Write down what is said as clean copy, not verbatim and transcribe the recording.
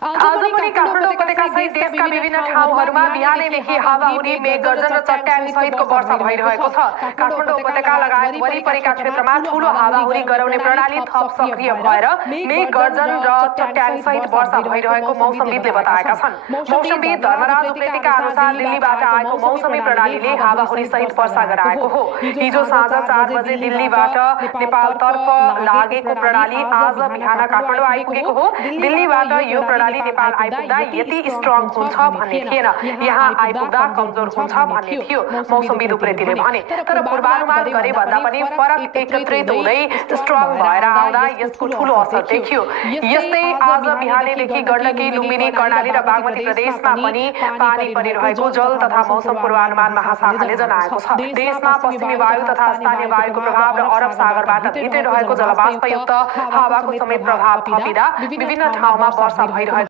आज पनि काठमाडौँ उपत्यका सहित देशका विभिन्न ठाउँहरूमा बिहानैदेखि हावाहुरी मेघ गर्जन र चट्याङ सहितको वर्षा भइरहेको छ। काठमाडौँ उपत्यका लगायत वरिपरिका क्षेत्रमा ठूलो हावाहुरी गराउने प्रणाली थप सक्रिय भएर मेघ गर्जन र चट्याङ सहित वर्षा भइरहेको मौसमविदले बताएका छन्। मौसमविद धर्मराज उप्रेतीका अनुसार दिल्लीबाट आएको मौसमी प्रणालीले हावाहुरी सहित वर्षा गराएको हो। हिजो साँझ 4 बजे दिल्लीबाट नेपालतर्फ लागेको प्रणाली आज बिहान काठमाडौँ आइपुगेको हो। दिल्लीबाट यो प्रणाली नेपाल आइपुग्दा यति स्ट्रङ हुन्छ भन्ने थिएन, यहाँ आइपुग्दा कमजोर हुन्छ भन्ने थियो मौसमविद उप्रेतीले भने। तर पूर्वानुमान गरे भन्दा पनि फरक एकत्रित हुँदै स्ट्रङ भएर आउँदा यसको ठूलो असर देखियो। यस्तै आज बिहानैदेखि गण्डकी, लुम्बिनी, कर्णाली र बागमती प्रदेशमा पनि पानी परिरहेको जल तथा मौसम पूर्वानुमान महाशाखाले जनाएको छ। देशमा पश्चिमी वायु तथा स्थानीय वायुको प्रभाव र अरब सागरबाट भित्रिरहेको जलवाष्पयुक्त हावाको समेत प्रभाव थपिँदा विभिन्न ठाउँमा वर्षा भइरहेको